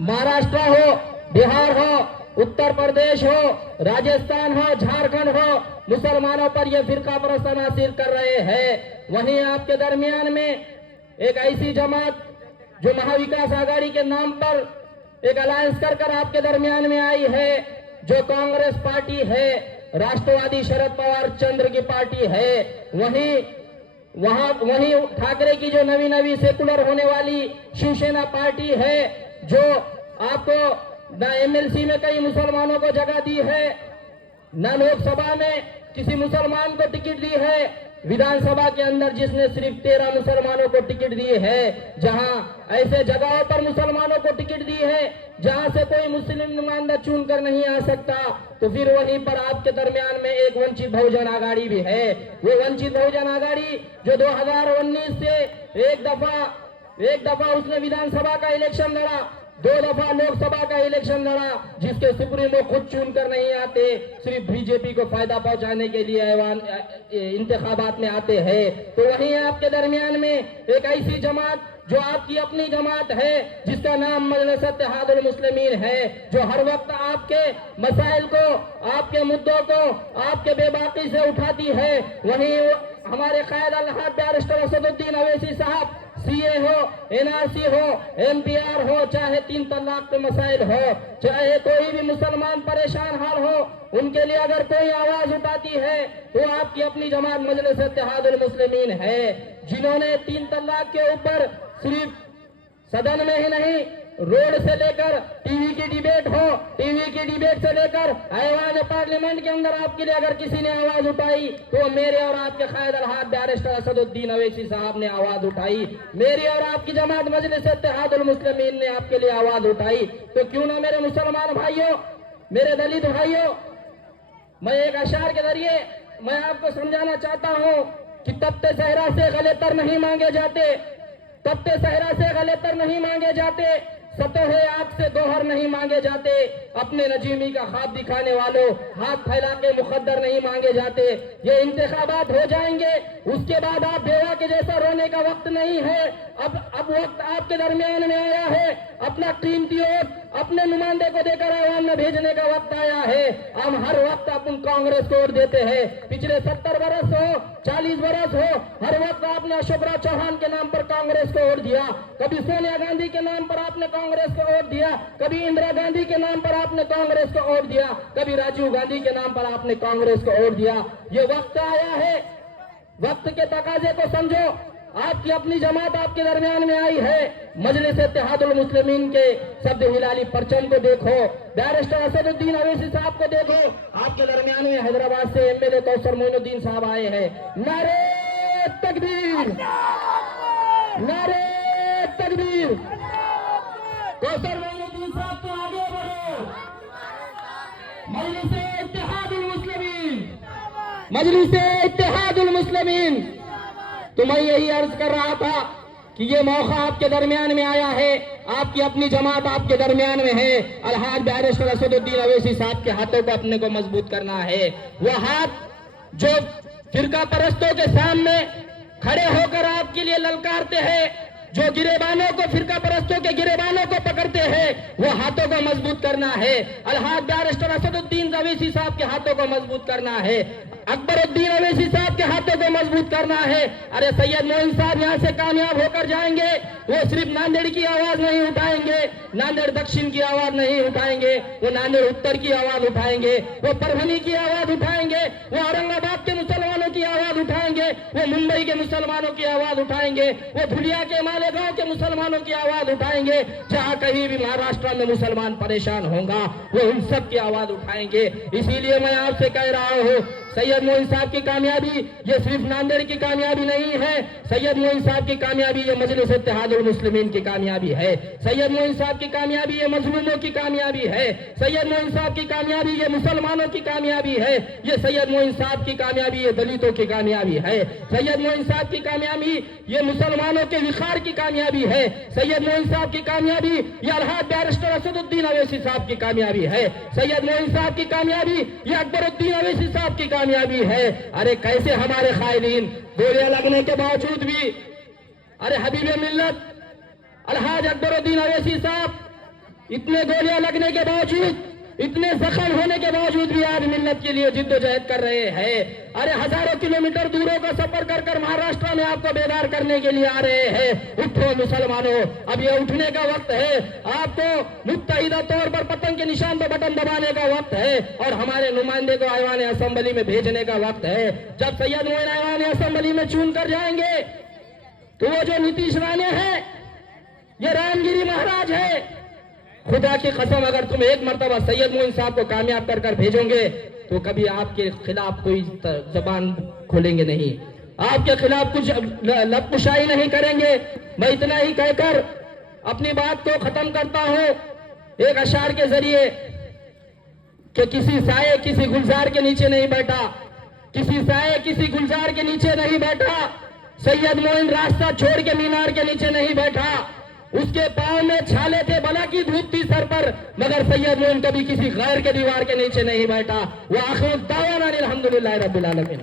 महाराष्ट्र हो, बिहार हो, उत्तर प्रदेश हो, राजस्थान हो, झारखंड हो, मुसलमानों पर यह फिरका परस्त नासिर कर रहे हैं। वहीं आपके दरमियान में एक ऐसी जमात जो महाविकास आघाड़ी के नाम पर एक अलायंस कर आपके दरमियान में आई है, जो कांग्रेस पार्टी है, राष्ट्रवादी शरद पवार चंद्र की पार्टी है। वहीं ठाकरे की जो नवी सेकुलर होने वाली शिवसेना पार्टी है, जो आपको न एमएलसी में कई मुसलमानों को जगह दी है, न लोकसभा में किसी मुसलमान को टिकट दी है, विधानसभा के अंदर जिसने सिर्फ 13 मुसलमानों को टिकट दी है। जहां ऐसे जगहों पर मुसलमानों को टिकट दी है जहां से कोई मुस्लिम नुमाइंदा चुन कर नहीं आ सकता, तो फिर वहीं पर आपके दरमियान में एक वंचित बहुजन आघाड़ी भी है। वो वंचित बहुजन आघाड़ी जो 2019 से एक दफा उसने विधानसभा का इलेक्शन लड़ा, 2 दफा लोकसभा का इलेक्शन लड़ा, जिसके सुप्रीमो खुद चुनकर नहीं आते, सिर्फ बीजेपी को फायदा पहुंचाने के लिए इंतखाबात में आते हैं। तो वहीं आपके दरमियान में एक ऐसी जमात जो आपकी अपनी जमात है, जिसका नाम मजलिस इत्तेहादुल मुस्लिमीन है, जो हर वक्त आपके मसाइल को, आपके मुद्दों को, आपके बेबाकी से उठाती है। वहीं हमारे कायद अल्हाद बैरिस्टर असदुद्दीन अवैसी साहब, सीए हो, एनआरसी हो, एमपीआर हो, चाहे 3 तलाक पे मसाइल हो, चाहे कोई भी मुसलमान परेशान हाल हो, उनके लिए अगर कोई आवाज उठाती है तो आपकी अपनी जमात मजलिस इत्तेहादुल मुस्लिमीन है, जिन्होंने 3 तलाक के ऊपर सिर्फ सदन में ही नहीं, रोड से लेकर टीवी की डिबेट हो, टीवी की डिबेट से लेकर ऐवान पार्लियामेंट के अंदर आपके लिए अगर किसी ने आवाज उठाई तो मेरे और आपके कायद अल्हाद बैरिस्टर असदुद्दीन अवैसी साहब ने आवाज उठाई, मेरी और आपकी जमात मजलिस इत्तेहादुल मुस्लिमीन ने आपके लिए आवाज उठाई। तो क्यों ना मेरे मुसलमान भाइयों, मेरे दलित भाइयों, मैं एक अशार के जरिए मैं आपको समझाना चाहता हूं कि तख्ते सहरा से गले तर नहीं मांगे जाते, तख्ते सहरा से गले तर नहीं मांगे जाते, सतह आग से दोहर नहीं मांगे जाते, अपने नजीमी का ख्वाब दिखाने वालों हाथ फैला के मुकद्दर नहीं मांगे जाते। ये इंतखाबात हो जाएंगे, उसके बाद आप बेवा के जैसा रोने का वक्त नहीं है। अब वक्त आपके दरमियान में आया है, अपना कीमती वोट अपने नुमाइंदे को देकर आवाम में भेजने का वक्त आया है। हम हर वक्त अपन कांग्रेस को वोट देते हैं, पिछले 70 बरस हो, 40 बरस हो, हर वक्त आपने अशोक राज चौहान के नाम पर कांग्रेस को वोट दिया, कभी सोनिया गांधी के नाम पर आपने कांग्रेस को वोट दिया, कभी इंदिरा गांधी के नाम पर आपने कांग्रेस को वोट दिया, कभी राजीव गांधी के नाम पर आपने कांग्रेस को वोट दिया। ये वक्त आया है, वक्त के तकाजे को समझो। आपकी अपनी जमात आपके दरमियान में आई है, मजलिस इत्तेहादुल मुस्लिमीन के शब्द हिलाली परचम को देखो, बैरिस्टर असदुद्दीन अवैसी साहब को देखो, आपके दरमियान में हैदराबाद से एमएलए कौसर मोइनुद्दीन साहब आए हैं। नारे तकबीर, नारे तकबीर। कौसर मोइनुद्दीन साहब तो आगे बढ़ो, मजलिस इत्तेहादुल मुस्लिमीन, मजलिस इत्तेहादुल मुस्लिमीन। तो मैं यही अर्ज कर रहा था कि ये मौका आपके दरमियान में आया है, आपकी अपनी जमात आपके दरमियान में है, अल्हाज बैरिस्टर असदुद्दीन अवैसी साहब के हाथों को अपने को मजबूत करना है। वह हाथ जो फिरका परस्तों के सामने खड़े होकर आपके लिए ललकारते हैं, जो गिरेबानों को, फिरका परस्तों के गिरेबानों को पकड़ते हैं, वो हाथों को मजबूत करना है। अल्हाज बैरिस्टर असदुद्दीन अवैसी साहब के हाथों को मजबूत करना है, अकबरुद्दीन अवैसी साहब के हाथों को मजबूत करना है। अरे सैयद मोइन साहब यहाँ से कामयाब होकर जाएंगे, वो सिर्फ नांदेड़ की आवाज नहीं उठाएंगे, नांदेड़ दक्षिण की आवाज नहीं उठाएंगे, वो नांदेड़ उत्तर की आवाज उठाएंगे, वो परभनी की आवाज उठाएंगे, वो औरंगाबाद के मुसलमानों की आवाज उठाएंगे, वो मुंबई के मुसलमानों की आवाज उठाएंगे, वो धुलिया के मालेगांव के मुसलमानों की आवाज उठाएंगे। जहाँ कहीं भी महाराष्ट्र में मुसलमान परेशान होगा वो उन सब की आवाज उठाएंगे। इसीलिए मैं आपसे कह रहा हूँ, सैयद मोइन साहब की कामयाबी ये सिर्फ नांदेड़ की कामयाबी नहीं है, सैयद मोइन साहब की कामयाबी ये मजलिस इत्तेहादुल मुस्लिमीन की कामयाबी है, सैयद मोइन साहब की कामयाबी ये मजलूमों की कामयाबी है, सैयद मोइन साहब की कामयाबी ये मुसलमानों की कामयाबी है, ये सैयद मोइन साहब की कामयाबी ये दलितों की कामयाबी है, सैयद मोइन साहब की कामयाबी ये मुसलमानों के विखार की कामयाबी है, सैयद मोइन साहब की कामयाबी ये अल्हाज बैरिस्टर असदुद्दीन अवैसी साहब की कामयाबी है, सैयद मोइन साहब की कामयाबी ये अकबरुद्दीन अवैसी साहब की कामयाबी है। अरे कैसे हमारे कायदीन गोलियां लगने के बावजूद भी, अरे हबीब मिल्लत अल्हाज अकबरुद्दीन अवैसी साहब इतने गोलियां लगने के बावजूद, इतने जख्म होने के बावजूद भी आज मिल्लत के लिए जिद्दोजहद कर रहे हैं। अरे हजारों किलोमीटर दूरों का सफर कर कर महाराष्ट्र में आपको बेदार करने के लिए आ रहे हैं। उठो मुसलमानों, अब ये उठने का वक्त है। आपको मुत्तहिदा तौर पर पतंग के निशान पर बटन दबाने का वक्त है और हमारे नुमाइंदे को ऐवान असेंबली में भेजने का वक्त है। जब सैयद मोइन ऐवान असेंबली में चुन कर जाएंगे तो वो जो नीतीश राणे हैं, ये रामगिरी महाराज है। खुदा की कसम, अगर तुम एक मर्तबा सैयद मोइन साहब को कामयाब कर कर भेजोगे तो कभी आपके खिलाफ कोई जबान खोलेंगे नहीं, आपके खिलाफ कुछ लबकुशाई नहीं करेंगे। मैं इतना ही कहकर अपनी बात को खत्म करता हूं एक अशार के जरिए कि किसी साये किसी गुलजार के नीचे नहीं बैठा, किसी साये किसी गुलजार के नीचे नहीं बैठा। सैयद मोइन रास्ता छोड़ के मीनार के नीचे नहीं बैठा। उसके पांव में छाले थे, बला की धूप थी सर पर, मगर सैयद मोइन कभी किसी गैर के दीवार के नीचे नहीं बैठा। वह आखिर दावा अल्हम्दुलिल्लाह रब्बिल आलमीन।